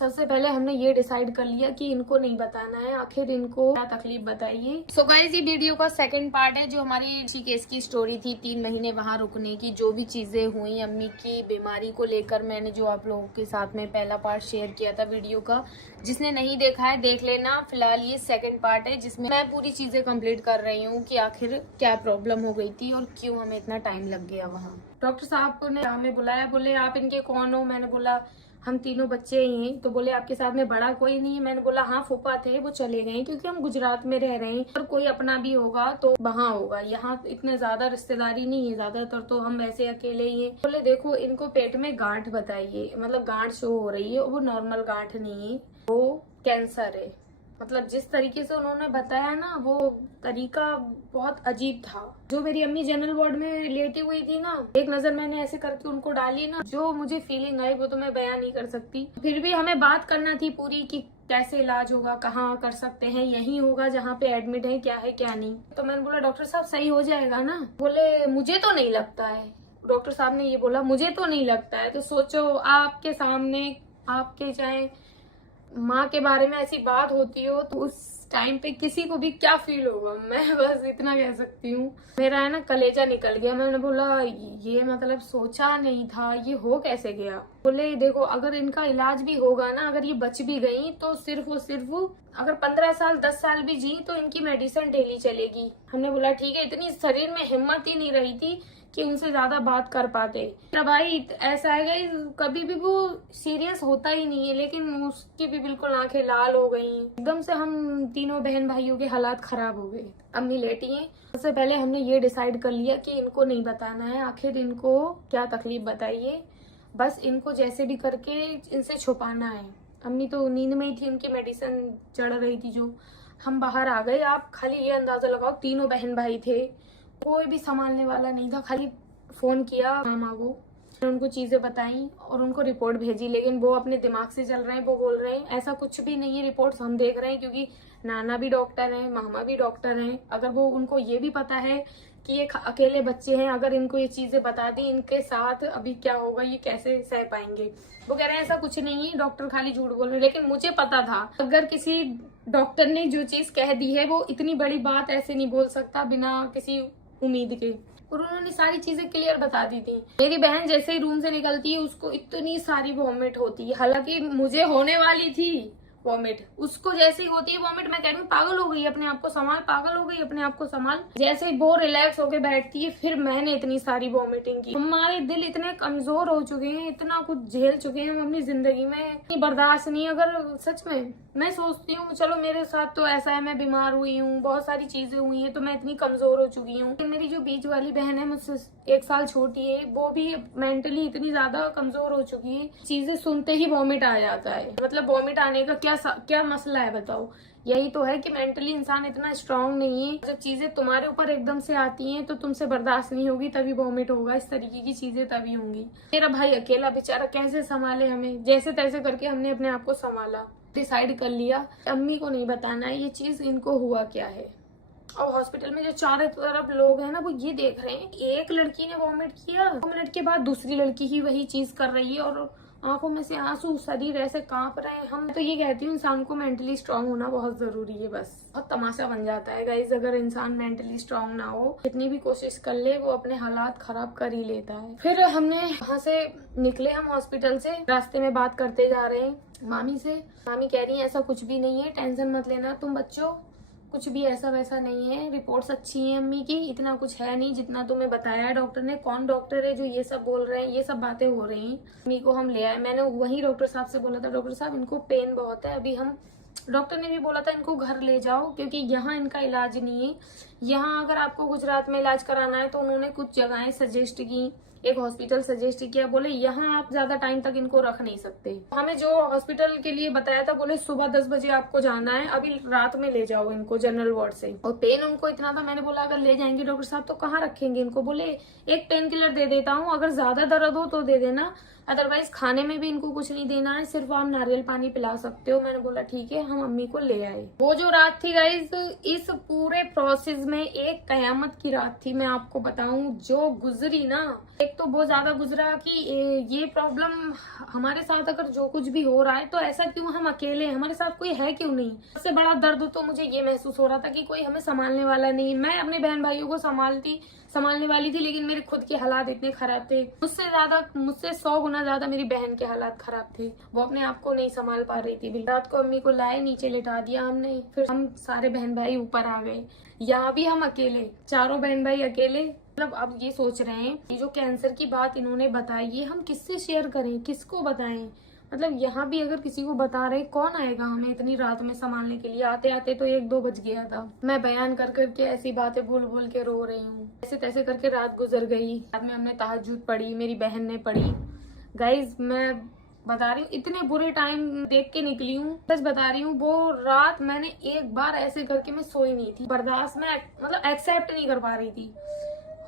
सबसे पहले हमने ये डिसाइड कर लिया कि इनको नहीं बताना है, आखिर इनको क्या तकलीफ बताइए। सो गाइस, ये वीडियो का सेकंड पार्ट है जो हमारी इसी केस की स्टोरी थी, 3 महीने वहाँ रुकने की, जो भी चीजें हुई अम्मी की बीमारी को लेकर, मैंने जो आप लोगों के साथ में पहला पार्ट शेयर किया था वीडियो का। जिसने नहीं देखा है देख लेना। फिलहाल ये सेकंड पार्ट है जिसमें मैं पूरी चीजें कंप्लीट कर रही हूँ कि आखिर क्या प्रॉब्लम हो गई थी और क्यों हमें इतना टाइम लग गया वहाँ। डॉक्टर साहब ने हमें बुलाया, बोले आप इनके कौन हो? मैंने बोला हम तीनों बच्चे ही हैं। तो बोले आपके साथ में बड़ा कोई नहीं है? मैंने बोला हाँ फूफा थे, वो चले गए क्योंकि हम गुजरात में रह रहे हैं, और कोई अपना भी होगा तो वहाँ होगा, यहाँ इतने ज्यादा रिश्तेदारी नहीं है, ज्यादातर तो हम वैसे अकेले ही हैं। बोले देखो इनको पेट में गांठ बताइए, मतलब गांठ शो हो रही है, वो नॉर्मल गांठ नहीं है, वो कैंसर है। मतलब जिस तरीके से उन्होंने बताया ना, वो तरीका बहुत अजीब था। जो मेरी अम्मी जनरल वार्ड में लेटी हुई थी ना, एक नजर मैंने ऐसे करके उनको डाली ना, जो मुझे फीलिंग आई वो तो मैं बयान नहीं कर सकती। फिर भी हमें बात करना थी पूरी कि कैसे इलाज होगा, कहाँ कर सकते हैं, यहीं होगा जहाँ पे एडमिट है, क्या है क्या नहीं। तो मैंने बोला डॉक्टर साहब सही हो जाएगा ना? बोले मुझे तो नहीं लगता है। डॉक्टर साहब ने ये बोला मुझे तो नहीं लगता है। तो सोचो आपके सामने, आपके चाहे माँ के बारे में ऐसी बात होती हो तो उस टाइम पे किसी को भी क्या फील होगा, मैं बस इतना कह सकती हूँ। मेरा है ना कलेजा निकल गया। मैंने बोला ये मतलब सोचा नहीं था, ये हो कैसे गया? बोले देखो अगर इनका इलाज भी होगा ना, अगर ये बच भी गई तो सिर्फ अगर 15 साल 10 साल भी जी तो इनकी मेडिसिन डेली चलेगी। हमने बोला ठीक है। इतनी शरीर में हिम्मत ही नहीं रही थी कि उनसे ज्यादा बात कर पाते। मेरा भाई ऐसा है कभी भी वो सीरियस होता ही नहीं है, लेकिन उसकी भी बिल्कुल आंखें लाल हो गई। एकदम से हम तीनों बहन भाइयों के हालात खराब हो गए। अम्मी लेटी हैं। सबसे पहले हमने ये डिसाइड कर लिया कि इनको नहीं बताना है, आखिर इनको क्या तकलीफ बताइए, बस इनको जैसे भी करके इनसे छुपाना है। अम्मी तो नींद में ही थी, उनकी मेडिसिन चढ़ रही थी जो। हम बाहर आ गए। आप खाली ये अंदाजा लगाओ, तीनों बहन भाई थे, कोई भी संभालने वाला नहीं था। खाली फोन किया मामा को, उनको चीजें बताई और उनको रिपोर्ट भेजी, लेकिन वो अपने दिमाग से चल रहे हैं। वो बोल रहे हैं ऐसा कुछ भी नहीं है, रिपोर्ट्स हम देख रहे हैं, क्योंकि नाना भी डॉक्टर हैं, मामा भी डॉक्टर हैं। अगर वो उनको ये भी पता है कि ये अकेले बच्चे हैं, अगर इनको ये चीजें बता दी इनके साथ अभी क्या होगा, ये कैसे सह पाएंगे। वो कह रहे हैं ऐसा कुछ नहीं है, डॉक्टर खाली झूठ बोल रहे हैं। लेकिन मुझे पता था अगर किसी डॉक्टर ने जो चीज कह दी है, वो इतनी बड़ी बात ऐसे नहीं बोल सकता बिना किसी उम्मीद के। और उन्होंने सारी चीजें क्लियर बता दी थी। मेरी बहन जैसे ही रूम से निकलती है उसको इतनी सारी वॉमिट होती है, हालांकि मुझे होने वाली थी वॉमिट, उसको जैसे ही होती है वॉमिट, मैं कह रही हूँ पागल हो गई, अपने आप को संभाल, पागल हो गई, अपने आप को संभाल। जैसे ही वो रिलैक्स होके बैठती है, फिर मैंने इतनी सारी वॉमिटिंग की। हमारे दिल इतने कमजोर हो चुके हैं, इतना कुछ झेल चुके हैं हम अपनी जिंदगी में, इतनी बर्दाश्त नहीं। अगर सच में मैं सोचती हूँ चलो मेरे साथ तो ऐसा है, मैं बीमार हुई हूँ, बहुत सारी चीजें हुई हैं, तो मैं इतनी कमजोर हो चुकी हूँ। मेरी जो बीच वाली बहन है, मुझसे 1 साल छोटी है, वो भी मेंटली इतनी ज्यादा कमजोर हो चुकी है, चीजें सुनते ही वॉमिट आ जाता है। मतलब वॉमिट आने का क्या मसला है बताओ? यही तो है कि मेंटली इंसान इतना स्ट्रांग नहीं है। जब चीजें तुम्हारे ऊपर एकदम से आती हैं तो तुमसे बर्दाश्त नहीं होगी, तभी वॉमिट होगा, इस तरीके की चीजें तभी होंगी। मेरा भाई अकेला बेचारा कैसे संभाले हमें, जैसे तैसे करके हमने अपने आप को संभाला। डिसाइड कर लिया अम्मी को नहीं बताना है ये चीज, इनको हुआ क्या है। और हॉस्पिटल में जो चारों तरफ लोग हैं ना, वो ये देख रहे हैं एक लड़की ने वॉमिट किया, 2 मिनट के बाद दूसरी लड़की ही वही चीज कर रही है, और आंखों में से आंसू, शरीर ऐसे कांप रहे हैं। हम तो ये कहती हूँ इंसान को मेंटली स्ट्रांग होना बहुत जरूरी है। बस बहुत तमाशा बन जाता है गाइज अगर इंसान मेंटली स्ट्रांग ना हो, कितनी भी कोशिश कर ले वो अपने हालात खराब कर ही लेता है। फिर हमने वहाँ से निकले, हम हॉस्पिटल से रास्ते में बात करते जा रहे हैं मामी से। मामी कह रही है ऐसा कुछ भी नहीं है, टेंशन मत लेना तुम बच्चों, कुछ भी ऐसा वैसा नहीं है, रिपोर्ट्स अच्छी हैं अम्मी की, इतना कुछ है नहीं जितना तुम्हें बताया है डॉक्टर ने। कौन डॉक्टर है जो ये सब बोल रहे हैं, ये सब बातें हो रही हैं। अम्मी को हम ले आए। मैंने वही डॉक्टर साहब से बोला था डॉक्टर साहब इनको पेन बहुत है, अभी हम, डॉक्टर ने भी बोला था इनको घर ले जाओ क्योंकि यहाँ इनका इलाज नहीं है। यहाँ अगर आपको गुजरात में इलाज कराना है तो उन्होंने कुछ जगहें सजेस्ट की, एक हॉस्पिटल सजेस्ट किया, बोले यहाँ आप ज्यादा टाइम तक इनको रख नहीं सकते। हमें जो हॉस्पिटल के लिए बताया था, बोले सुबह 10 बजे आपको जाना है, अभी रात में ले जाओ इनको जनरल वार्ड से। और पेन उनको इतना था, मैंने बोला अगर ले जाएंगे डॉक्टर साहब तो कहाँ रखेंगे इनको? बोले एक पेन किलर दे देता हूँ, अगर ज्यादा दर्द हो तो दे देना, अदरवाइज खाने में भी इनको कुछ नहीं देना है, सिर्फ आप नारियल पानी पिला सकते हो। मैंने बोला ठीक है। हम अम्मी को ले आए। वो जो रात थी गाइस, इस पूरे प्रोसेस में एक कयामत की रात थी। मैं आपको बताऊं जो गुजरी ना, एक एक तो बहुत ज्यादा गुजरा कि ये प्रॉब्लम हमारे साथ अगर जो कुछ भी हो रहा है तो ऐसा क्यों हम अकेले हैं, हमारे साथ कोई है क्यों नहीं। सबसे बड़ा दर्द तो मुझे ये महसूस हो रहा था कि कोई हमें संभालने वाला नहीं। मैं अपने बहन भाइयों को संभालने वाली थी, लेकिन मेरे खुद के हालात इतने खराब थे। मुझसे 100 गुना ज्यादा मेरी बहन के हालात खराब थे। वो अपने आप को नहीं संभाल पा रही थी। रात को अम्मी को लाए, नीचे लिटा दिया हमने, फिर हम सारे बहन भाई ऊपर आ गए। यहाँ भी हम अकेले, चारों बहन भाई अकेले। मतलब अब ये सोच रहे हैं ये जो कैंसर की बात इन्होंने बताई, ये हम किससे शेयर करें, किसको बताएं। मतलब यहाँ भी अगर किसी को बता रहे, कौन आएगा हमें इतनी रात में संभालने के लिए। आते आते तो 1-2 बज गया था। मैं बयान कर करके ऐसी बातें बोल बोल के रो रही हूँ। ऐसे तैसे करके रात गुजर गई। रात में हमने तहज्जुद पढ़ी, मेरी बहन ने पढ़ी। गाइज मैं बता रही हूँ, इतने बुरे टाइम देख के निकली हूँ। बस बता रही हूँ, वो रात मैंने एक बार ऐसे करके मैं सोई नहीं थी। बर्दाश्त में मतलब एक्सेप्ट नहीं कर पा रही थी।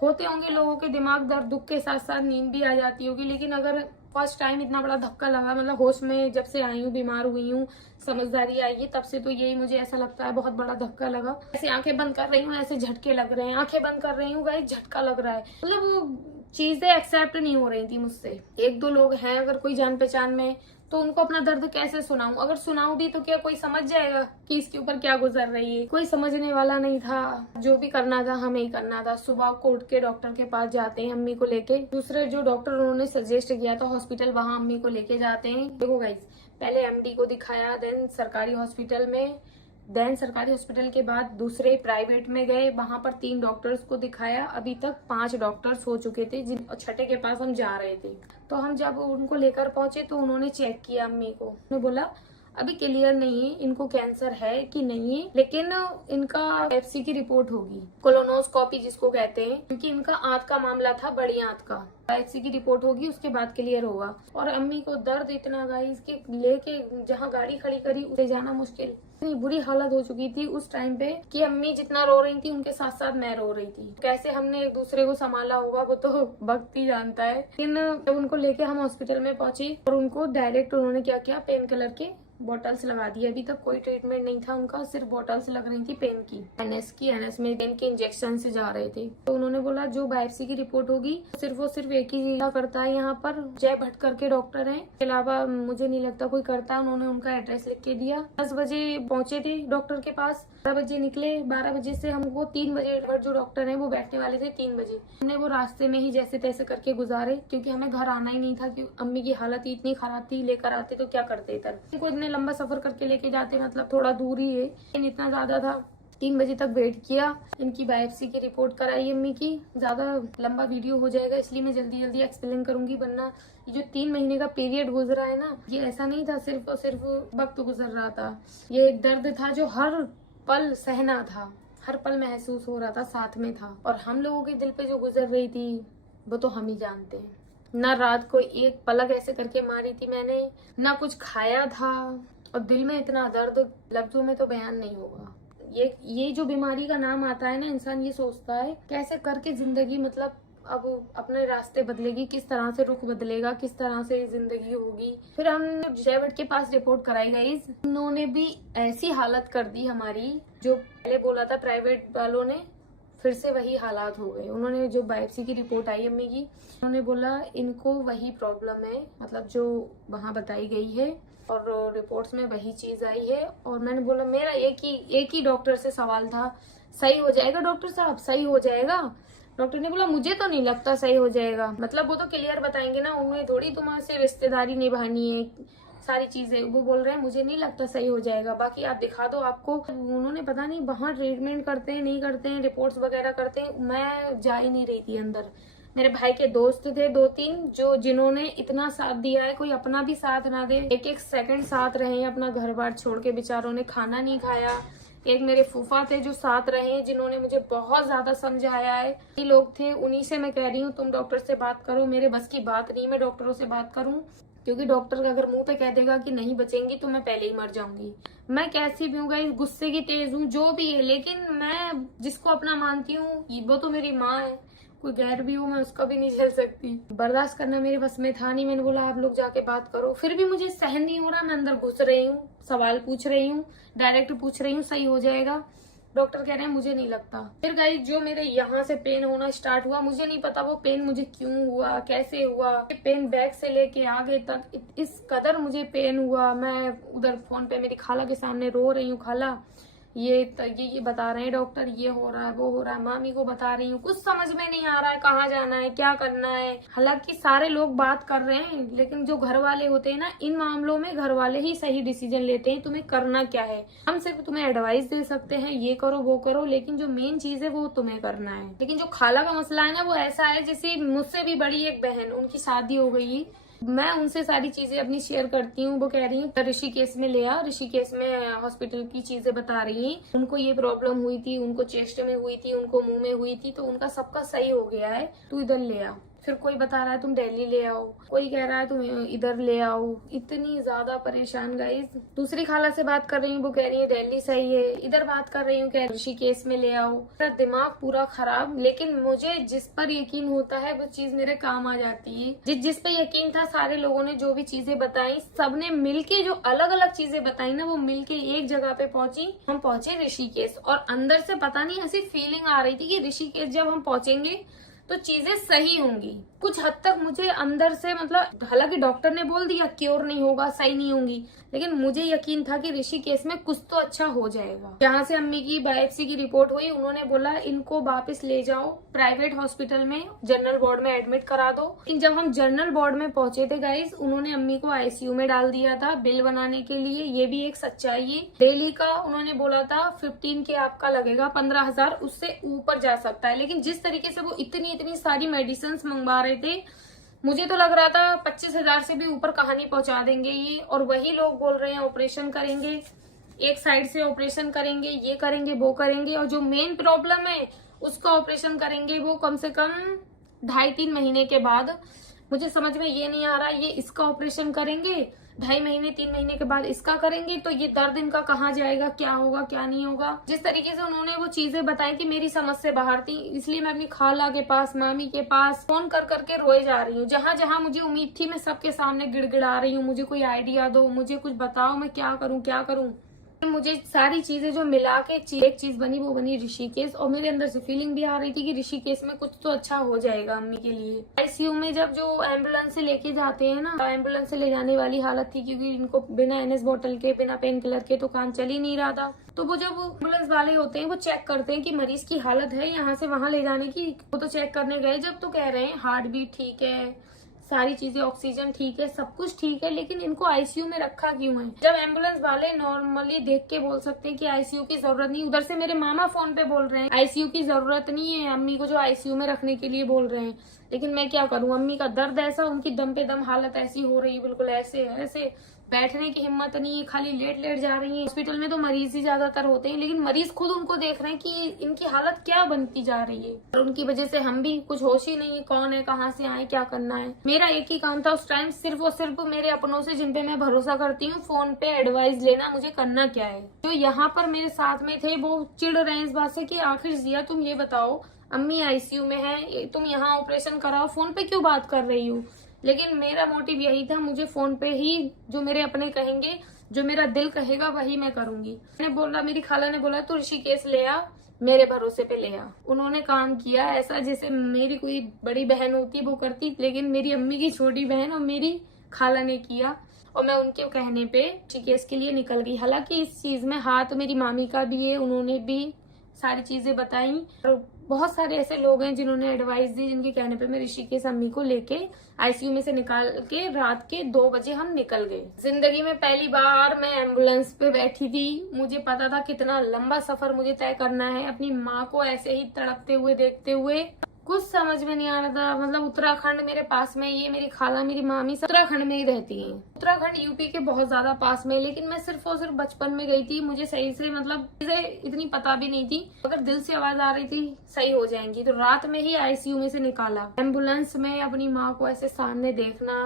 होते होंगे लोगों के दिमाग दर्द, दुख के साथ साथ नींद भी आ जाती होगी, लेकिन अगर फर्स्ट टाइम इतना बड़ा धक्का लगा, मतलब होश में जब से आई हूँ, बीमार हुई हूँ, समझदारी आई है, तब से तो यही मुझे ऐसा लगता है बहुत बड़ा धक्का लगा। ऐसे आंखें बंद कर रही हूँ, ऐसे झटके लग रहे हैं। आंखें बंद कर रही हूँ, गाइस झटका लग रहा है। मतलब वो चीजें एक्सेप्ट नहीं हो रही थी मुझसे। 1-2 लोग हैं अगर कोई जान पहचान में, तो उनको अपना दर्द कैसे सुनाऊं। अगर सुनाऊं भी तो क्या कोई समझ जाएगा कि इसके ऊपर क्या गुजर रही है। कोई समझने वाला नहीं था। जो भी करना था हमें ही करना था। सुबह को उठ के डॉक्टर के पास जाते हैं अम्मी को लेके। दूसरे जो डॉक्टर उन्होंने सजेस्ट किया था हॉस्पिटल, वहाँ अम्मी को लेके जाते हैं। देखो गाइस, पहले MD को दिखाया, देन सरकारी हॉस्पिटल में, देन सरकारी हॉस्पिटल के बाद दूसरे प्राइवेट में गए, वहां पर 3 डॉक्टर्स को दिखाया। अभी तक 5 डॉक्टर्स हो चुके थे, जिन छठे के पास हम जा रहे थे। तो हम जब उनको लेकर पहुंचे तो उन्होंने चेक किया अम्मी को। उन्होंने बोला अभी क्लियर नहीं है इनको कैंसर है कि नहीं है, लेकिन इनका FC की रिपोर्ट होगी, कोलोनोस्कोपी जिसको कहते हैं, क्योंकि इनका आंत का मामला था, बड़ी आंत का। FC की रिपोर्ट होगी, उसके बाद क्लियर होगा। और अम्मी को दर्द इतना गाइस कि लेके जहाँ गाड़ी खड़ी करी उसे जाना मुश्किल। इतनी बुरी हालत हो चुकी थी उस टाइम पे कि अम्मी जितना रो रही थी उनके साथ साथ मैं रो रही थी। कैसे हमने एक दूसरे को संभाला होगा वो तो वक्त ही जानता है। लेकिन जब उनको लेके हम हॉस्पिटल में पहुंचे और उनको डायरेक्ट उन्होंने क्या किया, पेन किलर के बॉटल्स लगा दिए। अभी तक कोई ट्रीटमेंट नहीं था उनका, सिर्फ बॉटल्स लग रही थी पेन की, NS में पेन के इंजेक्शन से जा रहे थे। तो उन्होंने बोला जो बायोप्सी की रिपोर्ट होगी सिर्फ एक ही चीज करता है यहाँ पर, जय भट्ट करके डॉक्टर हैं, इसके अलावा मुझे नहीं लगता कोई करता। उन्होंने उनका एड्रेस लिख के दिया। 10 बजे पहुंचे थे डॉक्टर के पास, 12 बजे निकले। 12 बजे से हमको 3 बजे जो डॉक्टर है वो बैठने वाले थे 3 बजे। हमने वो रास्ते में ही जैसे तैसे करके गुजारे, क्योंकि हमें घर आना ही नहीं था कि अम्मी की हालत ही इतनी खराब थी। लेकर आते तो क्या करते इनको इतने लंबा सफर करके लेके जाते, मतलब थोड़ा दूर ही है, लेकिन इतना ज्यादा था। 3 बजे तक वेट किया, इनकी बायोप्सी की रिपोर्ट कराई अम्मी की। ज्यादा लंबा वीडियो हो जाएगा इसलिए मैं जल्दी जल्दी एक्सप्लेन करूंगी, वरना ये जो 3 महीने का पीरियड गुजरा है ना, ये ऐसा नहीं था सिर्फ और सिर्फ वक्त गुजर रहा था। ये एक दर्द था जो हर पल सहना था, हर पल महसूस हो रहा था, साथ में था। और हम लोगों के दिल पे जो गुजर रही थी वो तो हम ही जानते हैं। ना रात को एक पलक ऐसे करके मारी थी मैंने, ना कुछ खाया था, और दिल में इतना दर्द लफ्जों में तो बयान नहीं होगा। ये जो बीमारी का नाम आता है ना, इंसान ये सोचता है कैसे करके जिंदगी, मतलब अब अपने रास्ते बदलेगी, किस तरह से रुख बदलेगा, किस तरह से जिंदगी होगी। फिर हम जय भट्ट के पास रिपोर्ट कराई गई। उन्होंने भी ऐसी हालत कर दी हमारी, जो पहले बोला था प्राइवेट वालों ने, फिर से वही हालात हो गए। उन्होंने जो बायोप्सी की रिपोर्ट आई अम्मी की, उन्होंने बोला इनको वही प्रॉब्लम है, मतलब जो वहाँ बताई गई है और रिपोर्ट्स में वही चीज आई है। और मैंने बोला मेरा एक ही डॉक्टर से सवाल था, सही हो जाएगा डॉक्टर साहब, सही हो जाएगा। डॉक्टर ने बोला मुझे तो नहीं लगता सही हो जाएगा। मतलब वो तो क्लियर बताएंगे ना, उन्हें थोड़ी तुम्हारे रिश्तेदारी निभानी है, सारी चीजें। वो बोल रहे हैं मुझे नहीं लगता सही हो जाएगा, बाकी आप दिखा दो आपको। उन्होंने पता नहीं वहाँ ट्रीटमेंट करते हैं नहीं करते हैं, रिपोर्ट्स वगैरह करते हैं। मैं जा ही नहीं रही थी अंदर। मेरे भाई के दोस्त थे 2-3 जिन्होंने इतना साथ दिया है, कोई अपना भी साथ ना दे, एक सेकंड साथ रहे, अपना घर बार छोड़ के बेचारों ने खाना नहीं खाया। एक मेरे फूफा थे जो साथ रहे, जिन्होंने मुझे बहुत ज्यादा समझाया है। ये लोग थे, उन्हीं से मैं कह रही हूँ तुम डॉक्टर से बात करो। मेरे बस की बात नहीं मैं डॉक्टरों से बात करूँ, क्योंकि डॉक्टर अगर मुंह पे कह देगा कि नहीं बचेंगी तो मैं पहले ही मर जाऊंगी। मैं कैसी भी हूँ गाइस, गुस्से की तेज हूँ, जो भी है, लेकिन मैं जिसको अपना मानती हूँ वो तो मेरी माँ है। कोई गैर भी हो मैं उसका भी नहीं झेल सकती। बर्दाश्त करना मेरे बस में था नहीं। मैंने बोला आप लोग जाके बात करो, फिर भी मुझे सहन नहीं हो रहा। मैं अंदर घुस रही हूँ, सवाल पूछ रही हूँ, डायरेक्ट पूछ रही हूँ सही हो जाएगा। डॉक्टर कह रहे हैं मुझे नहीं लगता। फिर गाइस जो मेरे यहाँ से पेन होना स्टार्ट हुआ, मुझे नहीं पता वो पेन मुझे क्यों हुआ, कैसे हुआ। पेन बैक से लेके आगे तक इस कदर मुझे पेन हुआ। मैं उधर फोन पे मेरी खाला के सामने रो रही हूँ, खाला ये बता रहे हैं डॉक्टर, ये हो रहा है वो हो रहा है। मामी को बता रही हूँ, कुछ समझ में नहीं आ रहा है कहाँ जाना है क्या करना है। हालांकि सारे लोग बात कर रहे हैं, लेकिन जो घर वाले होते हैं ना, इन मामलों में घर वाले ही सही डिसीजन लेते हैं तुम्हें करना क्या है। हम सिर्फ तुम्हें एडवाइस दे सकते हैं ये करो वो करो, लेकिन जो मेन चीज है वो तुम्हें करना है। लेकिन जो खाला का मसला है ना, वो ऐसा है जैसे मुझसे भी बड़ी एक बहन, उनकी शादी हो गई, मैं उनसे सारी चीजें अपनी शेयर करती हूँ। वो कह रही है ऋषिकेश में ले आ, ऋषिकेश में हॉस्पिटल की चीजें बता रही हैं। उनको ये प्रॉब्लम हुई थी, उनको चेस्ट में हुई थी, उनको मुंह में हुई थी, तो उनका सबका सही हो गया है, तू इधर ले आ। फिर कोई बता रहा है तुम दिल्ली ले आओ, कोई कह रहा है तुम इधर ले आओ। इतनी ज्यादा परेशान गाइस। दूसरी खाला से बात कर रही हूँ, वो कह रही है दिल्ली सही है। इधर बात कर रही हूँ कह ऋषिकेश में ले आओ। मेरा दिमाग पूरा खराब। लेकिन मुझे जिस पर यकीन होता है वो चीज मेरे काम आ जाती है। जिस पर यकीन था, सारे लोगों ने जो भी चीजें बताई, सबने मिलके जो अलग अलग चीजें बताई ना, वो मिलके एक जगह पे पहुंची। हम पहुंचे ऋषिकेश, और अंदर से पता नहीं ऐसी फीलिंग आ रही थी कि ऋषिकेश जब हम पहुंचेंगे तो चीजें सही होंगी। कुछ हद तक मुझे अंदर से, मतलब हालांकि डॉक्टर ने बोल दिया क्योर नहीं होगा, सही नहीं होंगी, लेकिन मुझे यकीन था कि ऋषिकेश में कुछ तो अच्छा हो जाएगा। जहाँ से अम्मी की बायोप्सी की रिपोर्ट हुई, उन्होंने बोला इनको वापस ले जाओ प्राइवेट हॉस्पिटल में, जनरल वार्ड में एडमिट करा दो। लेकिन जब हम जनरल वार्ड में पहुंचे थे गाइस, उन्होंने अम्मी को आईसीयू में डाल दिया था बिल बनाने के लिए। ये भी एक सच्चाई है। डेली का उन्होंने बोला था 15 के आपका लगेगा, 15,000 उससे ऊपर जा सकता है। लेकिन जिस तरीके से वो इतनी सारी मेडिसिन मंगवा रहे थे, मुझे तो लग रहा था 25,000 से भी ऊपर कहानी पहुंचा देंगे ये। और वही लोग बोल रहे हैं ऑपरेशन करेंगे, एक साइड से ऑपरेशन करेंगे, ये करेंगे वो करेंगे, और जो मेन प्रॉब्लम है उसका ऑपरेशन करेंगे वो कम से कम 2.5-3 महीने के बाद। मुझे समझ में ये नहीं आ रहा, ये इसका ऑपरेशन करेंगे 2.5 महीने 3 महीने के बाद इसका करेंगे, तो ये दर्द इनका कहाँ जाएगा, क्या होगा क्या नहीं होगा। जिस तरीके से उन्होंने वो चीजें बताई कि मेरी समझ से बाहर थी, इसलिए मैं अपनी खाला के पास, मामी के पास फोन कर करके रोए जा रही हूँ। जहाँ जहाँ मुझे उम्मीद थी, मैं सबके सामने गिड़गिड़ा रही हूँ, मुझे कोई आइडिया दो, मुझे कुछ बताओ, मैं क्या करूँ। मुझे सारी चीजें जो मिला के एक चीज बनी, वो बनी ऋषिकेश। और मेरे अंदर से फीलिंग भी आ रही थी कि ऋषिकेश में कुछ तो अच्छा हो जाएगा अम्मी के लिए। आईसीयू में जब जो एम्बुलेंस से लेके जाते हैं ना, एम्बुलेंस से ले जाने वाली हालत थी, क्योंकि इनको बिना NS बॉटल के, बिना पेन किलर के तो काम चल ही नहीं रहा था। तो वो जब एम्बुलेंस वाले होते हैं, वो चेक करते हैं कि मरीज की हालत है यहाँ से वहां ले जाने की। वो तो चेक करने गए जब, तो कह रहे हैं हार्ट बीट ठीक है, सारी चीजें, ऑक्सीजन ठीक है, सब कुछ ठीक है, लेकिन इनको आईसीयू में रखा क्यों है। जब एम्बुलेंस वाले नॉर्मली देख के बोल सकते हैं कि आईसीयू की जरूरत नहीं। उधर से मेरे मामा फोन पे बोल रहे हैं आईसीयू की जरूरत नहीं है, अम्मी को जो आईसीयू में रखने के लिए बोल रहे हैं। लेकिन मैं क्या करूं, अम्मी का दर्द ऐसा, उनकी दम पे दम हालत ऐसी हो रही है, बिल्कुल ऐसे बैठने की हिम्मत नहीं है, खाली लेट जा रही है। हॉस्पिटल में तो मरीज ही ज्यादातर होते हैं, लेकिन मरीज खुद उनको देख रहे हैं कि इनकी हालत क्या बनती जा रही है। और उनकी वजह से हम भी कुछ होश ही नहीं है, कौन है, कहाँ से आए, क्या करना है। मेरा एक ही काम था उस टाइम, सिर्फ और सिर्फ मेरे अपनों से, जिन पे मैं भरोसा करती हूँ, फोन पे एडवाइस लेना, मुझे करना क्या है। जो यहाँ पर मेरे साथ में थे, वो चिढ़ रहे हैं इस बात से कि आखिर जिया तुम ये बताओ, अम्मी आईसीयू में है, तुम यहाँ ऑपरेशन कराओ, फोन पे क्यों बात कर रही हो। लेकिन मेरा मोटिव यही था, मुझे फोन पे ही जो मेरे अपने कहेंगे, जो मेरा दिल कहेगा, वही मैं करूंगी। मैंने बोला, मेरी खाला ने बोला तू ऋषिकेश ले आ, मेरे भरोसे पे ले आ। उन्होंने काम किया ऐसा जैसे मेरी कोई बड़ी बहन होती वो करती, लेकिन मेरी अम्मी की छोटी बहन और मेरी खाला ने किया, और मैं उनके कहने पे ऋषिकेश के लिए निकल गई। हालांकि इस चीज में हाथ मेरी मामी का भी है, उन्होंने भी सारी चीजें बताई, और बहुत सारे ऐसे लोग हैं जिन्होंने एडवाइस दी, जिनके कहने पे मैं ऋषिकेश अम्मी को लेके आईसीयू में से निकाल के रात के 2 बजे हम निकल गए। जिंदगी में पहली बार मैं एम्बुलेंस पे बैठी थी। मुझे पता था कितना लंबा सफर मुझे तय करना है, अपनी माँ को ऐसे ही तड़पते हुए देखते हुए। कुछ समझ में नहीं आ रहा था। मतलब उत्तराखंड मेरे पास में, ये मेरी खाला, मेरी मामी सब उत्तराखंड में ही रहती हैं। उत्तराखंड यूपी के बहुत ज्यादा पास में, लेकिन मैं सिर्फ और सिर्फ बचपन में गई थी। मुझे सही से, मतलब चीजें इतनी पता भी नहीं थी। अगर दिल से आवाज आ रही थी सही हो जाएंगी, तो रात में ही आईसीयू में से निकाला। एम्बुलेंस में अपनी माँ को ऐसे सामने देखना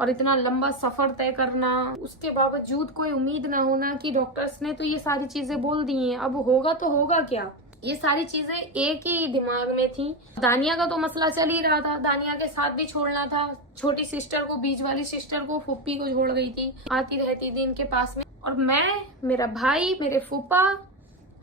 और इतना लंबा सफर तय करना, उसके बावजूद कोई उम्मीद न होना कि डॉक्टर्स ने तो ये सारी चीजें बोल दी हैं, अब होगा तो होगा क्या। ये सारी चीजें एक ही दिमाग में थी। दानिया का तो मसला चल ही रहा था, दानिया के साथ भी छोड़ना था। छोटी सिस्टर को, बीच वाली सिस्टर को, फुप्पी को छोड़ गई थी, आती रहती थी इनके पास में। और मैं, मेरा भाई, मेरे फूफा,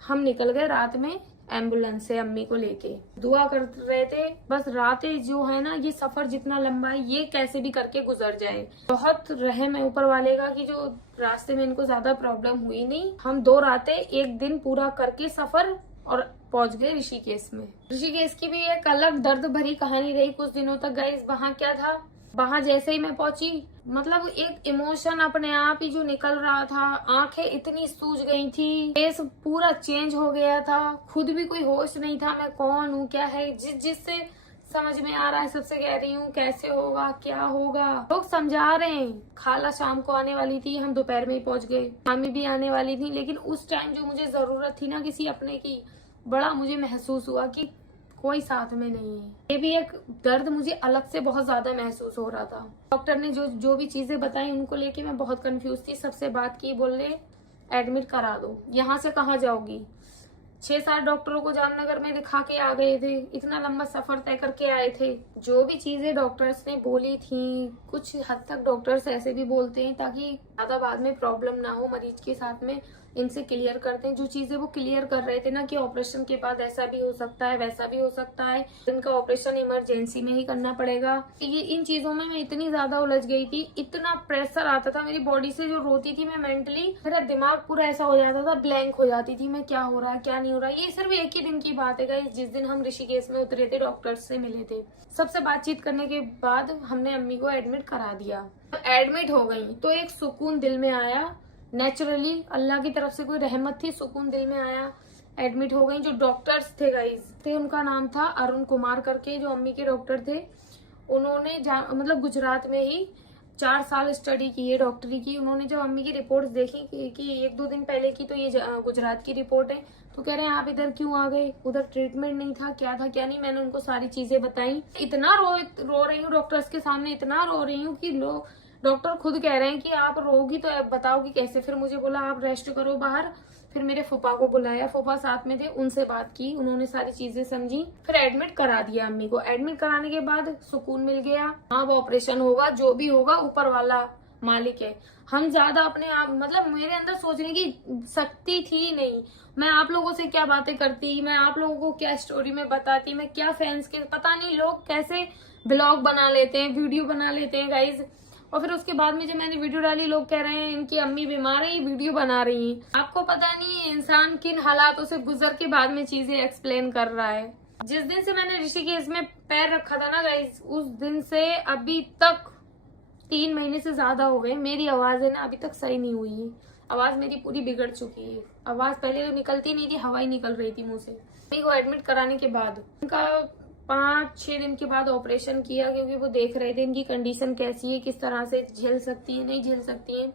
हम निकल गए रात में एम्बुलेंस से अम्मी को लेके। दुआ कर रहे थे बस रातें जो है ना, ये सफर जितना लंबा है ये कैसे भी करके गुजर जाए। बहुत रहम है ऊपर वाले का कि जो रास्ते में इनको ज्यादा प्रॉब्लम हुई नहीं। हम 2 रातें 1 दिन पूरा करके सफर और पहुंच गए ऋषिकेश में। ऋषिकेश की भी एक अलग दर्द भरी कहानी रही कुछ दिनों तक गाइस। वहाँ क्या था, वहां जैसे ही मैं पहुंची, मतलब एक इमोशन अपने आप ही जो निकल रहा था। आंखें इतनी सूज गई थी, फेस पूरा चेंज हो गया था, खुद भी कोई होश नहीं था मैं कौन हूँ क्या है। जिससे समझ में आ रहा है सबसे कह रही हूँ कैसे होगा क्या होगा। लोग समझा रहे हैं। खाला शाम को आने वाली थी, हम दोपहर में ही पहुंच गए। मामी भी आने वाली थी, लेकिन उस टाइम जो मुझे जरूरत थी ना किसी अपने की, बड़ा मुझे महसूस हुआ कि कोई साथ में नहीं है। ये भी एक दर्द मुझे अलग से बहुत ज्यादा महसूस हो रहा था। डॉक्टर ने जो भी चीजें बताई उनको लेके मैं बहुत कंफ्यूज थी। सबसे बात की, बोले एडमिट करा दो। यहाँ से कहाँ जाओगी? 6-7 डॉक्टरों को जामनगर में दिखा के आ गए थे, इतना लंबा सफर तय करके आए थे। जो भी चीजें डॉक्टर्स ने बोली थी, कुछ हद तक डॉक्टर्स ऐसे भी बोलते हैं ताकि ज्यादा बाद में प्रॉब्लम ना हो मरीज के साथ में, इनसे क्लियर करते हैं। जो चीजें वो क्लियर कर रहे थे ना कि ऑपरेशन के बाद ऐसा भी हो सकता है वैसा भी हो सकता है, इनका ऑपरेशन इमरजेंसी में ही करना पड़ेगा। ये इन चीजों में मैं इतनी ज्यादा उलझ गई थी, इतना प्रेशर आता था मेरी बॉडी से, जो रोती थी मैं मेंटली, मेरा दिमाग पूरा ऐसा हो जाता था, ब्लैंक हो जाती थी मैं, क्या हो रहा है क्या नहीं हो रहा है। ये सिर्फ एक ही दिन की बात है गाइस, जिस दिन हम ऋषिकेश में उतरे थे, डॉक्टर्स से मिले थे। सबसे बातचीत करने के बाद हमने अम्मी को एडमिट करा दिया। एडमिट हो गई तो एक सुकून दिल में आया, नेचुरली अल्लाह की तरफ से कोई रहमत थी, सुकून दिल में आया। एडमिट हो गई। जो डॉक्टर्स थे गाइस थे, उनका नाम था अरुण कुमार करके, जो अम्मी के डॉक्टर थे। उन्होंने मतलब गुजरात में ही 4 साल स्टडी की है डॉक्टरी की। उन्होंने जब अम्मी की रिपोर्ट्स देखी कि 1-2 दिन पहले की, तो ये गुजरात की रिपोर्ट है, तो कह रहे हैं आप इधर क्यों आ गए, उधर ट्रीटमेंट नहीं था, क्या था क्या नहीं। मैंने उनको सारी चीजें बताई। इतना रो रही हूँ डॉक्टर्स के सामने, इतना रो रही हूँ कि डॉक्टर खुद कह रहे हैं कि आप रोगी तो आप बताओगी कैसे। फिर मुझे बोला आप रेस्ट करो बाहर। फिर मेरे फूफा को बुलाया, फूफा साथ में थे, उनसे बात की, उन्होंने सारी चीजें समझी। फिर एडमिट करा दिया अम्मी को। एडमिट कराने के बाद सुकून मिल गया। हाँ वो ऑपरेशन होगा, जो भी होगा ऊपर वाला मालिक है। हम ज्यादा अपने आप, मतलब मेरे अंदर सोचने की शक्ति थी नहीं। मैं आप लोगों से क्या बातें करती, मैं आप लोगों को क्या स्टोरी में बताती, मैं क्या फैंस के, पता नहीं लोग कैसे ब्लॉग बना लेते हैं, वीडियो बना लेते हैं गाइज। और फिर उसके बाद में जब मैंने वीडियो डाली, लोग कह रहे हैं इनकी अम्मी बीमार है, ये वीडियो बना रही है। आपको पता नहीं इंसान किन हालातों से गुजर के बाद में चीजें एक्सप्लेन कर रहा है। जिस दिन से मैंने ऋषिकेश में पैर रखा था ना गाइस, उस दिन से अभी तक 3 महीने से ज्यादा हो गए, मेरी आवाज है ना अभी तक सही नहीं हुई है। आवाज मेरी पूरी बिगड़ चुकी है। आवाज पहले तो निकलती नहीं थी, हवा ही निकल रही थी मुंह से। अम्मी को एडमिट कराने के बाद उनका 5-6 दिन के बाद ऑपरेशन किया, क्योंकि वो देख रहे थे इनकी कंडीशन कैसी है, किस तरह से झेल सकती है नहीं झेल सकती है।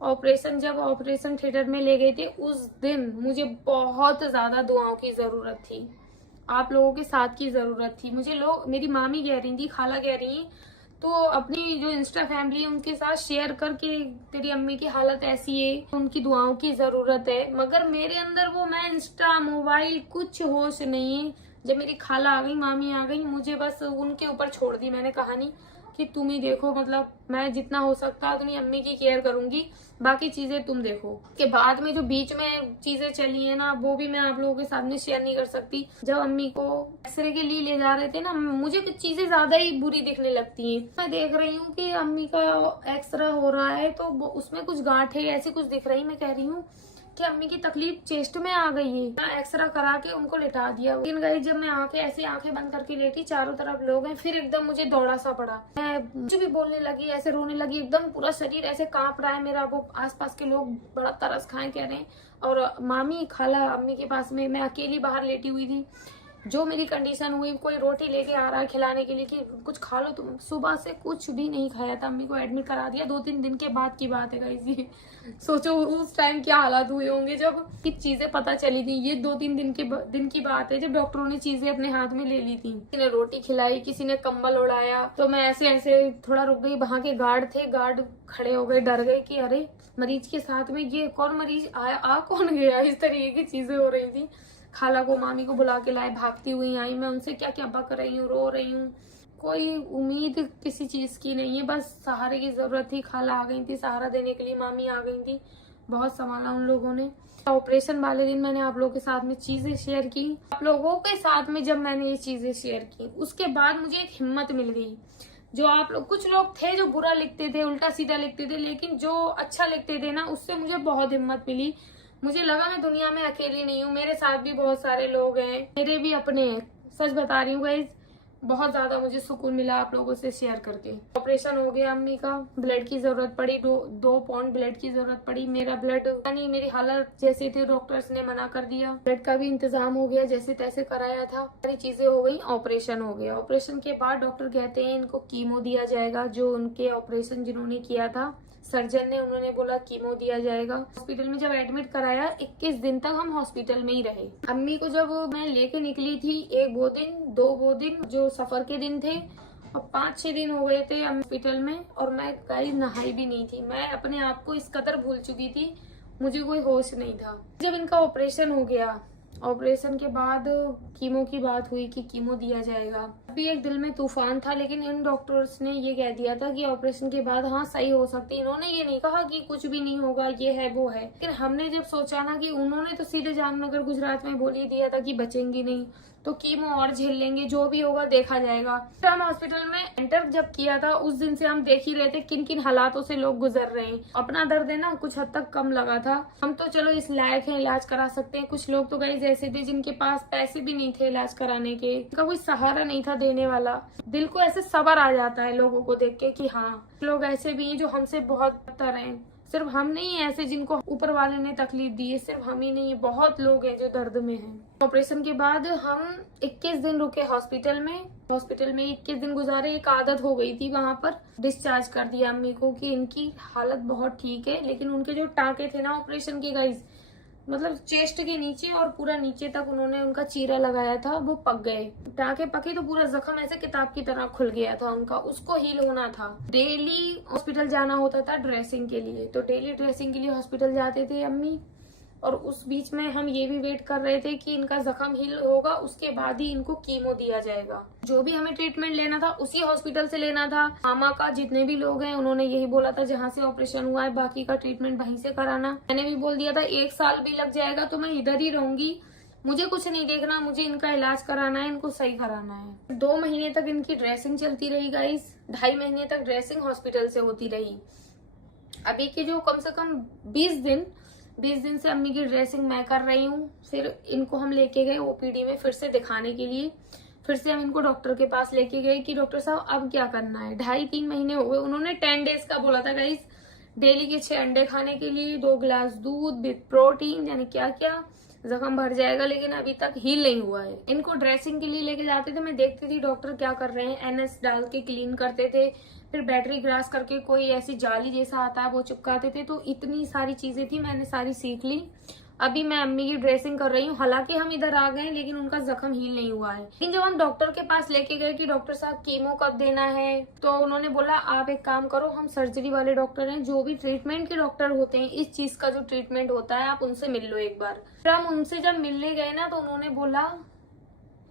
ऑपरेशन जब ऑपरेशन थिएटर में ले गए थे, उस दिन मुझे बहुत ज्यादा दुआओं की जरूरत थी, आप लोगों के साथ की जरूरत थी मुझे। लोग, मेरी मामी कह रही थी, खाला कह रही है, तो अपनी जो इंस्टा फैमिली है उनके साथ शेयर करके तेरी अम्मी की हालत ऐसी है, उनकी दुआओं की जरूरत है। मगर मेरे अंदर वो, मैं इंस्टा मोबाइल कुछ होश नहीं है। जब मेरी खाला आ गई, मामी आ गई, मुझे बस उनके ऊपर छोड़ दी मैंने कहानी कि तुम ही देखो, मतलब मैं जितना हो सकता है अपनी अम्मी की केयर करूंगी, बाकी चीजें तुम देखो। के बाद में जो बीच में चीजें चली है ना, वो भी मैं आप लोगों के सामने शेयर नहीं कर सकती। जब अम्मी को एक्सरे के लिए ले जा रहे थे ना, मुझे कुछ चीजें ज्यादा ही बुरी दिखने लगती हैं। मैं देख रही हूँ कि अम्मी का एक्सरे हो रहा है, तो उसमें कुछ गांठें ऐसी कुछ दिख रही। मैं कह रही हूँ कि अम्मी की तकलीफ चेस्ट में आ गई है। मैं एक्सरा करा के उनको लिटा दिया। लेकिन गई जब मैं ऐसे आंखें बंद करके लेटी, चारों तरफ लोग हैं, फिर एकदम मुझे दौड़ा सा पड़ा। मैं कुछ भी बोलने लगी, ऐसे रोने लगी, एकदम पूरा शरीर ऐसे कांप रहा है मेरा। वो आसपास के लोग बड़ा तरस खाए कह रहे हैं। और मामी खाला अम्मी के पास में, मैं अकेली बाहर लेटी हुई थी। जो मेरी कंडीशन हुई, कोई रोटी लेके आ रहा है खिलाने के लिए कि कुछ खा लो तुम। सुबह से कुछ भी नहीं खाया था, अम्मी को एडमिट करा दिया। 2-3 दिन के बाद की बात है गाइस ये। सोचो उस टाइम क्या हालात हुए होंगे जब कुछ चीजें पता चली थी। ये 2-3 दिन की बात है जब डॉक्टरों ने चीजें अपने हाथ में ले ली थी। किसी ने रोटी खिलाई, किसी ने कंबल उड़ाया। तो मैं ऐसे थोड़ा रुक गई। वहां के गार्ड थे, गार्ड खड़े हो गए, डर गए कि अरे मरीज के साथ में ये कौन मरीज आया, आ कौन गया। इस तरीके की चीजें हो रही थी। खाला को, मामी को बुला के लाए, भागती हुई आई। मैं उनसे क्या क्या बक रही हूँ, रो रही हूँ। कोई उम्मीद किसी चीज की नहीं है, बस सहारे की जरूरत थी। खाला आ गई थी सहारा देने के लिए, मामी आ गई थी। बहुत संभाला उन लोगों ने। ऑपरेशन वाले दिन मैंने आप लोगों के साथ में चीजें शेयर की। आप लोगों के साथ में जब मैंने ये चीजें शेयर की, उसके बाद मुझे एक हिम्मत मिल गई। जो आप लोग, कुछ लोग थे जो बुरा लिखते थे, उल्टा सीधा लिखते थे, लेकिन जो अच्छा लिखते थे ना, उससे मुझे बहुत हिम्मत मिली। मुझे लगा मैं दुनिया में अकेली नहीं हूँ, मेरे साथ भी बहुत सारे लोग हैं, मेरे भी अपने हैं। सच बता रही हूँ गाइस, बहुत ज्यादा मुझे सुकून मिला आप लोगों से शेयर करके। ऑपरेशन हो गया अम्मी का, ब्लड की जरूरत पड़ी, 2 पाउंड ब्लड की जरूरत पड़ी। मेरा ब्लड यानी मेरी हालत जैसे थे, डॉक्टर्स ने मना कर दिया। ब्लड का भी इंतजाम हो गया, जैसे तैसे कराया था, सारी चीजें हो गई। ऑपरेशन हो गया। ऑपरेशन के बाद डॉक्टर कहते हैं इनको कीमो दिया जाएगा। जो उनके ऑपरेशन जिन्होंने किया था, सर्जन ने, उन्होंने बोला कीमो दिया जाएगा। हॉस्पिटल में जब एडमिट कराया, 21 दिन तक हम हॉस्पिटल में ही रहे। अम्मी को जब मैं लेके निकली थी, 1 वो दिन 2 वो दिन जो सफर के दिन थे, और 5-6 दिन हो गए थे हॉस्पिटल में, और मैं कहीं नहाई भी नहीं थी। मैं अपने आप को इस कदर भूल चुकी थी, मुझे कोई होश नहीं था। जब इनका ऑपरेशन हो गया, ऑपरेशन के बाद कीमो की बात हुई कि कीमो दिया जाएगा। अभी एक दिल में तूफान था, लेकिन इन डॉक्टर्स ने ये कह दिया था कि ऑपरेशन के बाद हाँ सही हो सकती है। इन्होंने ये नहीं कहा कि कुछ भी नहीं होगा, ये है वो है। लेकिन हमने जब सोचा ना कि उन्होंने तो सीधे जामनगर गुजरात में बोल ही दिया था कि बचेंगी नहीं, तो कीमो और झेल लेंगे, जो भी होगा देखा जाएगा। फिर हम हॉस्पिटल में एंटर जब किया था, उस दिन से हम देख ही रहे थे किन किन हालातों से लोग गुजर रहे हैं। अपना दर्द है ना, कुछ हद तक कम लगा था। हम तो चलो इस लायक है, इलाज करा सकते हैं। कुछ लोग तो गाइस ऐसे थे जिनके पास पैसे भी नहीं थे इलाज कराने के, उनका कोई सहारा नहीं था देने वाला। दिल को ऐसे सबर आ जाता है लोगों को देख के कि हाँ, लोग ऐसे भी हैं जो हमसे बहुत बेहतर हैं। सिर्फ हम नहीं है ऐसे जिनको ऊपर वाले ने तकलीफ दी है, सिर्फ हम ही नहीं है, बहुत लोग हैं जो दर्द में हैं। ऑपरेशन के बाद हम 21 दिन रुके हॉस्पिटल में। हॉस्पिटल में 21 दिन गुजारे। एक आदत हो गई थी वहां पर। डिस्चार्ज कर दिया अम्मी को कि इनकी हालत बहुत ठीक है, लेकिन उनके जो टाँके थे ना ऑपरेशन के गाइस, मतलब चेस्ट के नीचे और पूरा नीचे तक उन्होंने उनका चीरा लगाया था, वो पक गए। टाँके पके तो पूरा जख्म ऐसे किताब की तरह खुल गया था उनका, उसको हील होना था। डेली हॉस्पिटल जाना होता था ड्रेसिंग के लिए, तो डेली ड्रेसिंग के लिए हॉस्पिटल जाते थे अम्मी। और उस बीच में हम ये भी वेट कर रहे थे कि इनका जख्म हील होगा, उसके बाद ही इनको कीमो दिया जाएगा। जो भी हमें ट्रीटमेंट लेना था उसी हॉस्पिटल से लेना था। मामा का जितने भी लोग हैं उन्होंने यही बोला था, जहाँ से ऑपरेशन हुआ है बाकी का ट्रीटमेंट वहीं से कराना। मैंने भी बोल दिया था 1 साल भी लग जाएगा तो मैं इधर ही रहूंगी, मुझे कुछ नहीं देखना, मुझे इनका इलाज कराना है, इनको सही कराना है। 2 महीने तक इनकी ड्रेसिंग चलती रही गाइस, 2.5 महीने तक ड्रेसिंग हॉस्पिटल से होती रही। अभी के जो कम से कम 20 दिन से अम्मी की ड्रेसिंग मैं कर रही हूँ। फिर इनको हम लेके गए ओपीडी में फिर से दिखाने के लिए। फिर से हम इनको डॉक्टर के पास लेके गए कि डॉक्टर साहब अब क्या करना है। 2.5-3 महीने हो गए। उन्होंने 10 डेज का बोला था गाइस, डेली के 6 अंडे खाने के लिए, 2 गिलास दूध विद प्रोटीन, यानी क्या क्या, जख्म भर जाएगा। लेकिन अभी तक हील नहीं हुआ है। इनको ड्रेसिंग के लिए लेके जाते थे, मैं देखती थी डॉक्टर क्या कर रहे हैं। NS डाल के क्लीन करते थे, फिर बैटरी ग्रास करके कोई ऐसी जाली जैसा आता है वो चिपकाते थे। तो इतनी सारी चीजें थी, मैंने सारी सीख ली। अभी मैं अम्मी की ड्रेसिंग कर रही हूँ। हालांकि हम इधर आ गए लेकिन उनका जख्म हील नहीं हुआ है। लेकिन जब हम डॉक्टर के पास लेके गए कि डॉक्टर साहब कीमो कब देना है, तो उन्होंने बोला आप एक काम करो, हम सर्जरी वाले डॉक्टर हैं, जो भी ट्रीटमेंट के डॉक्टर होते हैं, इस चीज का जो ट्रीटमेंट होता है आप उनसे मिल लो एक बार। फिर हम उनसे जब मिलने गए ना, तो उन्होंने बोला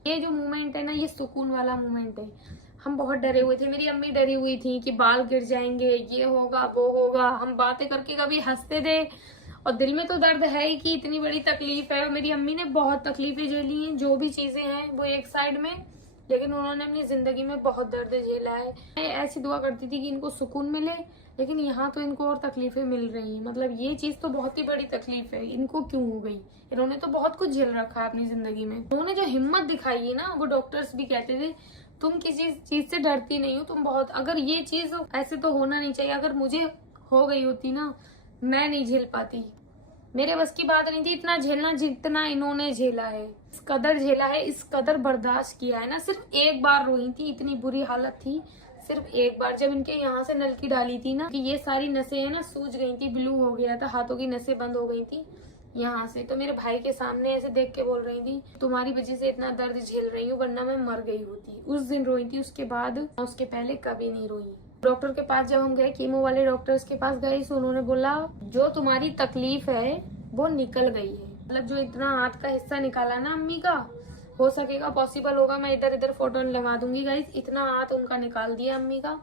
ये जो मोमेंट है ना, ये सुकून वाला मोमेंट है। हम बहुत डरे हुए थे, मेरी अम्मी डरी हुई थी कि बाल गिर जाएंगे, ये होगा वो होगा। हम बातें करके कभी हंसते थे, और दिल में तो दर्द है ही कि इतनी बड़ी तकलीफ है। और मेरी अम्मी ने बहुत तकलीफें झेली हैं, जो भी चीजें हैं वो एक साइड में, लेकिन उन्होंने अपनी जिंदगी में बहुत दर्द झेला है। मैं ऐसी दुआ करती थी कि इनको सुकून मिले, लेकिन यहाँ तो इनको और तकलीफें मिल रही हैं। मतलब ये चीज तो बहुत ही बड़ी तकलीफ है, इनको क्यों हो गई। इन्होंने तो बहुत कुछ झेल रखा है अपनी जिंदगी में। उन्होंने जो हिम्मत दिखाई है ना, वो डॉक्टर्स भी कहते थे तुम किसी चीज से डरती नहीं हो, तुम बहुत, अगर ये चीज ऐसे तो होना नहीं चाहिए, अगर मुझे हो गई होती ना, मैं नहीं झेल पाती, मेरे बस की बात नहीं थी इतना झेलना जितना इन्होंने झेला है। इस कदर झेला है, इस कदर बर्दाश्त किया है ना। सिर्फ एक बार रोई थी, इतनी बुरी हालत थी, सिर्फ एक बार जब इनके यहाँ से नलकी डाली थी ना, कि ये सारी नसें है ना सूज गई थी, ब्लू हो गया था, हाथों की नसें बंद हो गई थी यहाँ से। तो मेरे भाई के सामने ऐसे देख के बोल रही थी तुम्हारी वजह से इतना दर्द झेल रही हूँ, वरना मैं मर गई होती। उस दिन रोई थी, उसके बाद उसके पहले कभी नहीं रोई। डॉक्टर के पास जब हम गए, कीमो वाले डॉक्टर्स के पास गए, तो उन्होंने बोला जो तुम्हारी तकलीफ है वो निकल गई है। मतलब जो इतना हाथ का हिस्सा निकाला ना अम्मी का, हो सकेगा पॉसिबल होगा मैं इधर इधर फोटो लगा दूंगी गाइस, इतना हाथ उनका निकाल दिया अम्मी का।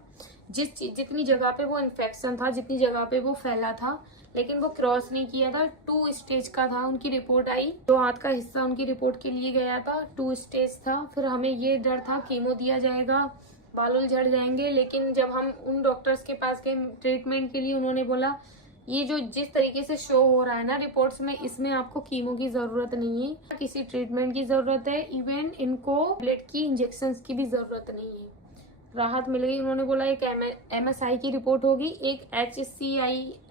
जितनी जगह पे वो इन्फेक्शन था, जितनी जगह पे वो फैला था, लेकिन वो क्रॉस नहीं किया था। 2 स्टेज का था। उनकी रिपोर्ट आई, जो हाथ का हिस्सा उनकी रिपोर्ट के लिए गया था, 2 स्टेज था। फिर हमें ये डर था कीमो दिया जाएगा, बाल झड़ जाएंगे। लेकिन जब हम उन डॉक्टर्स के पास गए ट्रीटमेंट के लिए, उन्होंने बोला ये जो जिस तरीके से शो हो रहा है ना रिपोर्ट्स में, इसमें आपको कीमो की जरूरत नहीं है, किसी ट्रीटमेंट की जरूरत है, इवन इनको ब्लड की इंजेक्शन की भी जरूरत नहीं है। राहत मिल गई। उन्होंने बोला एक MSI की रिपोर्ट होगी, एक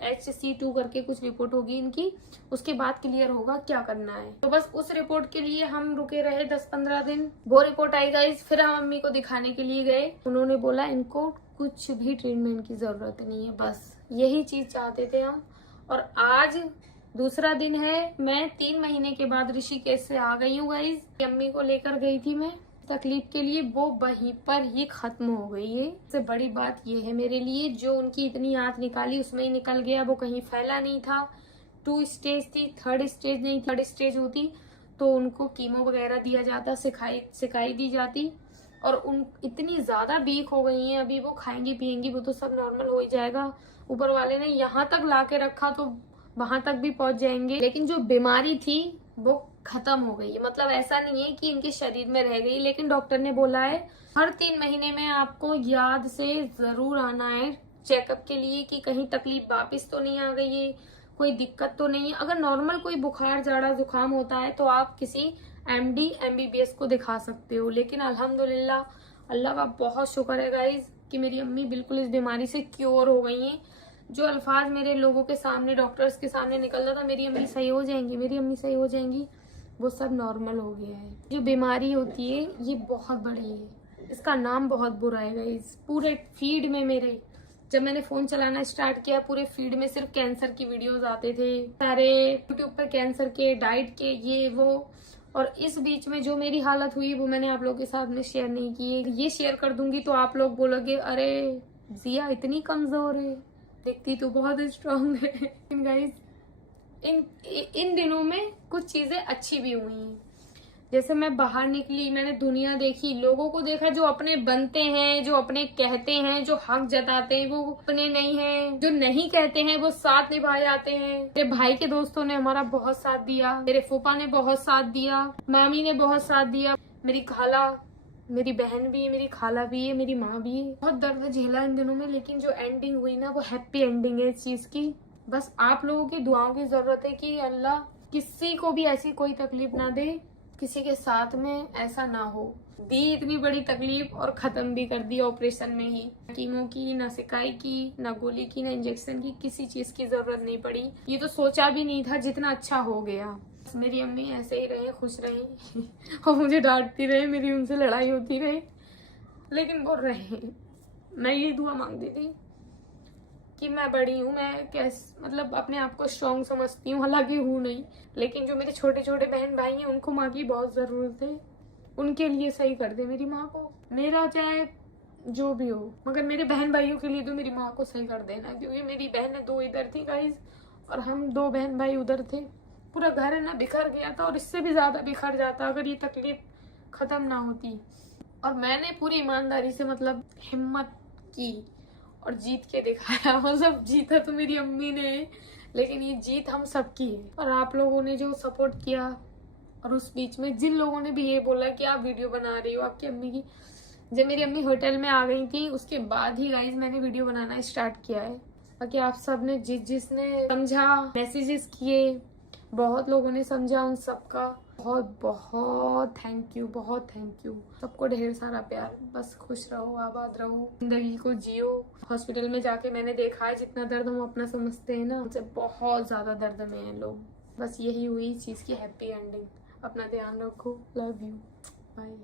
HC2 करके कुछ रिपोर्ट होगी इनकी, उसके बाद क्लियर होगा क्या करना है। तो बस उस रिपोर्ट के लिए हम रुके रहे 10-15 दिन। वो रिपोर्ट आई गाइस, फिर हम मम्मी को दिखाने के लिए गए। उन्होंने बोला इनको कुछ भी ट्रीटमेंट की जरूरत नहीं है, बस यही चीज चाहते थे हम। और आज दूसरा दिन है, मैं 3 महीने के बाद ऋषिकेश से आ गई हूँ गाइस। अम्मी को लेकर गई थी मैं तकलीफ के लिए, वो वहीं पर ही खत्म हो गई है। सबसे बड़ी बात ये है मेरे लिए, जो उनकी इतनी आंत निकाली उसमें ही निकल गया, वो कहीं फैला नहीं था। 2 स्टेज थी, 3rd स्टेज नहीं, 3rd स्टेज होती तो उनको कीमो वगैरह दिया जाता, सिकाई दी जाती। और उन इतनी ज्यादा वीक हो गई हैं अभी, वो खाएंगी पियेंगी वो तो सब नॉर्मल हो ही जाएगा। ऊपर वाले ने यहाँ तक ला के रखा तो वहां तक भी पहुंच जाएंगे। लेकिन जो बीमारी थी वो खत्म हो गई है। मतलब ऐसा नहीं है कि इनके शरीर में रह गई, लेकिन डॉक्टर ने बोला है हर 3 महीने में आपको याद से जरूर आना है चेकअप के लिए कि कहीं तकलीफ वापिस तो नहीं आ गई है, कोई दिक्कत तो नहीं है। अगर नॉर्मल कोई बुखार जाड़ा जुकाम होता है तो आप किसी MD MBBS को दिखा सकते हो। लेकिन अल्हम्दुलिल्लाह, अल्लाह का बहुत शुक्र है गाइज कि मेरी अम्मी बिल्कुल इस बीमारी से क्योर हो गई हैं। जो अल्फाज मेरे लोगों के सामने, डॉक्टर्स के सामने निकल रहा था, मेरी अम्मी सही हो जाएंगी, मेरी अम्मी सही हो जाएंगी, वो सब नॉर्मल हो गया है। जो बीमारी होती है ये बहुत बड़ी है, इसका नाम बहुत बुरा है गाइस। पूरे फीड में मेरे, जब मैंने फोन चलाना स्टार्ट किया, पूरे फीड में सिर्फ कैंसर की वीडियोस आते थे, सारे यूट्यूब पर कैंसर के, डाइट के, ये वो। और इस बीच में जो मेरी हालत हुई वो मैंने आप लोगों के साथ में शेयर नहीं की है। ये शेयर कर दूंगी तो आप लोग बोलोगे अरे जिया इतनी कमजोर है, दिखती तो बहुत स्ट्रांग है। गाइस इन दिनों में कुछ चीजें अच्छी भी हुई हैं। जैसे मैं बाहर निकली, मैंने दुनिया देखी, लोगों को देखा जो अपने बनते हैं, जो अपने कहते हैं, जो हक जताते हैं वो अपने नहीं हैं, जो नहीं कहते हैं वो साथ निभाए जाते हैं। मेरे भाई के दोस्तों ने हमारा बहुत साथ दिया, मेरे फूफा ने बहुत साथ दिया, मामी ने बहुत साथ दिया, मेरी खाला, मेरी बहन भी है, मेरी खाला भी है, मेरी माँ भी है। बहुत दर्द झेला इन दिनों में, लेकिन जो एंडिंग हुई ना वो हैप्पी एंडिंग है इस चीज की। बस आप लोगों की दुआओं की जरूरत है कि अल्लाह किसी को भी ऐसी कोई तकलीफ ना दे, किसी के साथ में ऐसा ना हो। दी इतनी बड़ी तकलीफ और खत्म भी कर दी ऑपरेशन में ही। कीमो की, ना सिकाई की, ना गोली की, ना इंजेक्शन की, किसी चीज की जरूरत नहीं पड़ी। ये तो सोचा भी नहीं था जितना अच्छा हो गया। मेरी अम्मी ऐसे ही रहे, खुश रही और मुझे डांटती रहे, मेरी उनसे लड़ाई होती रही, लेकिन वो रहे। मैं ये दुआ मांगती थी कि मैं बड़ी हूँ, मैं कैसे मतलब अपने आप को स्ट्रॉन्ग समझती हूँ, हालांकि हूँ नहीं, लेकिन जो मेरे छोटे छोटे बहन भाई हैं उनको माँ की बहुत जरूरत है। उनके लिए सही कर दे मेरी माँ को, मेरा चाहे जो भी हो, मगर मेरे बहन भाइयों के लिए तो मेरी माँ को सही कर देना। क्योंकि मेरी बहनें 2 इधर थी गाइस और हम 2 बहन भाई उधर थे। पूरा घर है ना बिखर गया था, और इससे भी ज्यादा बिखर जाता अगर ये तकलीफ खत्म ना होती। और मैंने पूरी ईमानदारी से मतलब हिम्मत की और जीत के दिखाया। मतलब जीता तो मेरी अम्मी ने, लेकिन ये जीत हम सबकी है। और आप लोगों ने जो सपोर्ट किया, और उस बीच में जिन लोगों ने भी ये बोला कि आप वीडियो बना रही हो आपकी अम्मी की, जब मेरी अम्मी होटल में आ गई थी उसके बाद ही गाइज मैंने वीडियो बनाना स्टार्ट किया है। बाकी आप सब ने जिसने समझा, मैसेजेस किए, बहुत लोगों ने समझा, उन सबका बहुत बहुत थैंक यू, बहुत थैंक यू। सबको ढेर सारा प्यार। बस खुश रहो, आबाद रहो, जिंदगी को जियो। हॉस्पिटल में जाके मैंने देखा है जितना दर्द हम अपना समझते हैं ना, उनसे बहुत ज्यादा दर्द में हैं लोग। बस यही हुई इस चीज की हैप्पी एंडिंग। अपना ध्यान रखो, लव यू, बाय।